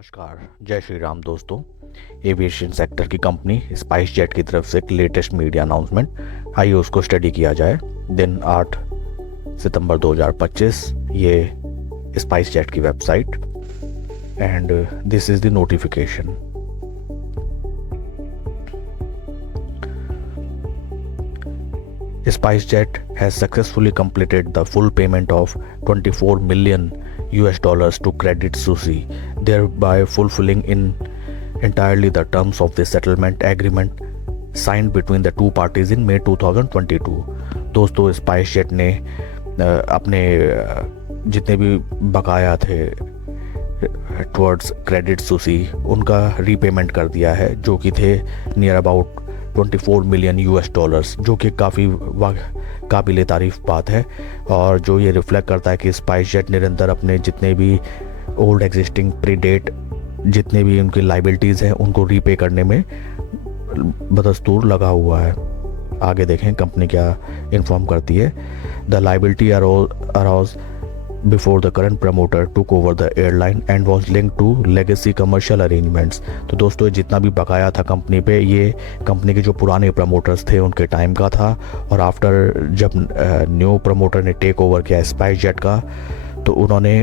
नमस्कार, जय श्री राम दोस्तों। एविएशन सेक्टर की कंपनी स्पाइस जेट की तरफ से एक लेटेस्ट मीडिया अनाउंसमेंट, आइए उसको स्टडी किया जाए। दिन 8 सितंबर 2025, ये स्पाइस जेट की website and this is the notification. SpiceJet has successfully completed the full payment of $24 million to Credit Suisse, thereby fulfilling entirely the terms of the settlement agreement signed between the two parties in May 2022। दोस्तों, SpiceJet ने अपने जितने भी बकाया थे towards credit सुसी उनका repayment कर दिया है, जो कि थे नियर अबाउट $24 मिलियन, जो कि काफ़ी काबिल तारीफ बात है और जो ये रिफ्लेक्ट करता है कि स्पाइसजेट निरंतर अपने जितने भी ओल्ड एग्जिस्टिंग प्रीडेट जितने भी उनकी लाइबिलिटीज़ हैं उनको रीपे करने में बदस्तूर लगा हुआ है। आगे देखें कंपनी क्या इन्फॉर्म करती है। The liability arouse before the current promoter took over the airline and was linked to legacy commercial arrangements। तो दोस्तों, ये जितना भी बकाया था कंपनी पे, ये कंपनी के जो पुराने प्रमोटर्स थे उनके टाइम का था, और आफ्टर जब न्यू प्रमोटर ने टेक ओवर किया स्पाइस जेट का, तो उन्होंने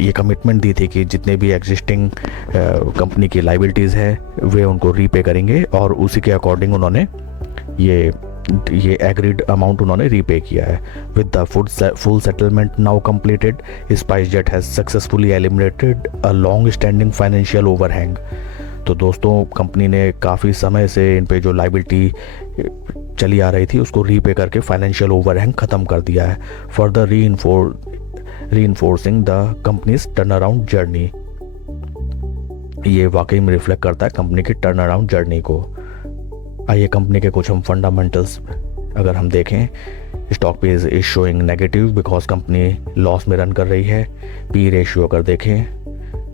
ये कमिटमेंट दी थी कि जितने भी एग्जिस्टिंग कंपनी की लाइबिलिटीज़ है वे उनको रीपे करेंगे, और उसी के अकॉर्डिंग उन्होंने ये एग्रीड अमाउंट उन्होंने रीपे किया है। With the full settlement now completed, SpiceJet has successfully eliminated a long standing financial overhang. तो दोस्तों, कंपनी ने काफ़ी समय से इन पे जो लाइबिलिटी चली आ रही थी उसको रीपे करके फाइनेंशियल ओवरहैंग ख़त्म कर दिया है, further reinforcing the companies turn around journey. ये वाकई में रिफ्लेक्ट करता है कंपनी की टर्न अराउंड जर्नी को। आइए कंपनी के कुछ हम फंडामेंटल्स अगर हम देखें, स्टॉक पे is showing negative because company loss में रन कर रही है। पी रेशियो अगर देखें,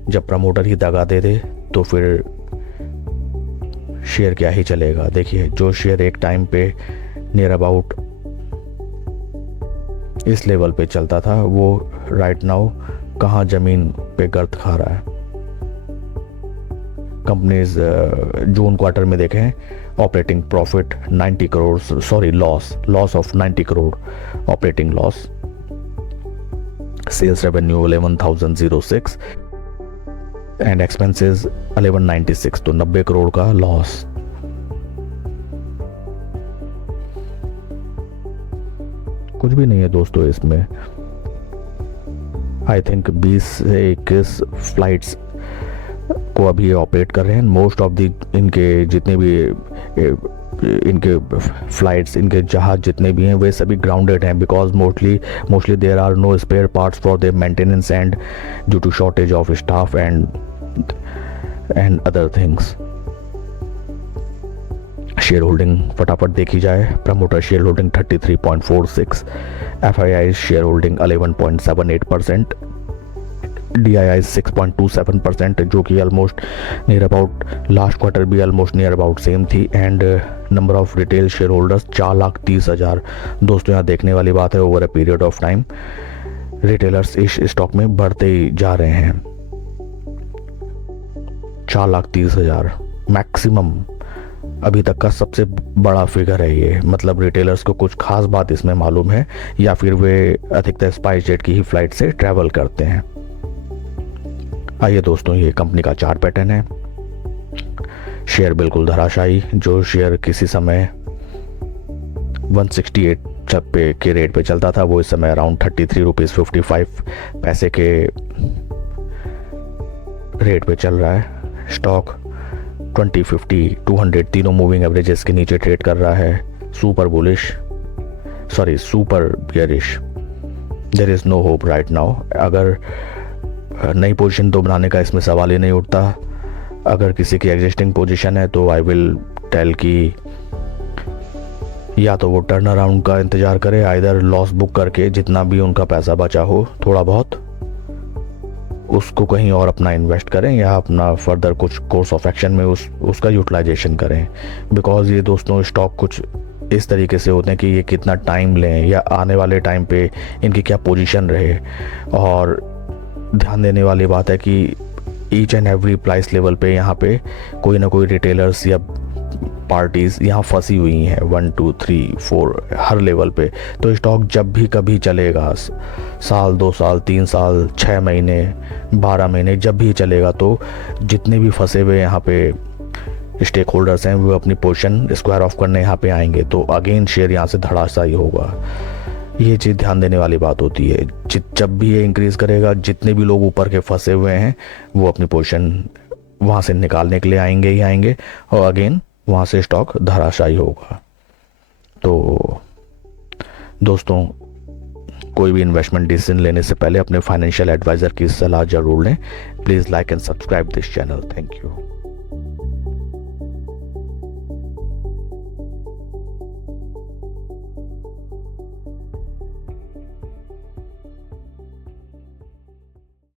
जब प्रमोटर ही दगा दे दे तो फिर शेयर क्या ही चलेगा। देखिए, जो शेयर एक टाइम पे नियर अबाउट इस लेवल पे चलता था वो राइट नाउ कहाँ ज़मीन पे गर्द खा रहा है। कंपनीज जून क्वार्टर में देखें, operating profit 90 crore, loss of 90 crore operating loss, sales revenue 11,006 and expenses 1196, तो 90 करोड़ का लॉस। कुछ भी नहीं है दोस्तों इसमें। आई थिंक 20 से 21 फ्लाइट्स को अभी ऑपरेट कर रहे हैं। मोस्ट ऑफ द इनके जितने भी इनके फ्लाइट्स, इनके जहाज जितने भी हैं वे सभी ग्राउंडेड हैं because mostly there are no spare parts for their maintenance and due to shortage of staff and other things. Shareholding फटाफट देखी जाए। Promoter shareholding 33.46, FII shareholding 11.78%, DII 6.27%, जो कि almost near about last quarter भी almost near about same थी, and number of retail shareholders 4,30,000। दोस्तों, यहाँ देखने वाली बात है, over a period of time retailers इस स्टॉक में बढ़ते ही जा रहे हैं। 4,30,000 मैक्सिमम अभी तक का सबसे बड़ा फिगर है ये। मतलब रिटेलर्स को कुछ खास बात इसमें मालूम है, या फिर वे अधिकतर स्पाइसजेट की ही फ्लाइट से ट्रैवल करते हैं। आइए दोस्तों, ये कंपनी का चार्ट पैटर्न है। शेयर बिल्कुल धराशायी। जो शेयर किसी समय 168 पे के रेट पे चलता था वो इस समय अराउंड 33 रुपीज़ 55 पैसे के रेट पे चल रहा है। स्टॉक 20, 50, 200 तीनों मूविंग एवरेजेस के नीचे ट्रेड कर रहा है। Super bearish. There is no hope right now. अगर नई पोजीशन तो बनाने का इसमें सवाल ही नहीं उठता। अगर किसी की एग्जिस्टिंग पोजीशन है तो आई विल टेल कि या तो वो टर्न अराउंड का इंतज़ार करे, आइदर लॉस बुक करके जितना भी उनका पैसा बचा हो थोड़ा बहुत उसको कहीं और अपना इन्वेस्ट करें, या अपना फर्दर कुछ कोर्स ऑफ एक्शन में उसका यूटिलाइजेशन करें। बिकॉज ये दोस्तों स्टॉक कुछ इस तरीके से होते हैं कि ये कितना टाइम लें या आने वाले टाइम पे इनकी क्या पोजीशन रहे। और ध्यान देने वाली बात है कि each and every price level पे यहाँ पे कोई ना कोई रिटेलर्स या पार्टीज़ यहाँ फंसी हुई हैं, 1 2 3 4 हर लेवल पे। तो स्टॉक जब भी कभी चलेगा, साल 2 साल 3 साल 6 महीने 12 महीने जब भी चलेगा, तो जितने भी फंसे हुए यहाँ पे स्टेक होल्डर्स हैं वो अपनी पोजीशन स्क्वायर ऑफ करने यहाँ पे आएंगे, तो अगेन शेयर यहाँ से धड़ाशायी होगा। ये चीज़ ध्यान देने वाली बात होती है। जब भी ये इंक्रीज़ करेगा, जितने भी लोग ऊपर के फंसे हुए हैं वो अपनी पोजीशन वहाँ से निकालने के लिए आएंगे ही आएंगे, और अगेन वहाँ से स्टॉक धराशायी होगा। तो दोस्तों, कोई भी इन्वेस्टमेंट डिसीजन लेने से पहले अपने फाइनेंशियल एडवाइज़र की सलाह ज़रूर लें। Please like and subscribe this channel. Thank you.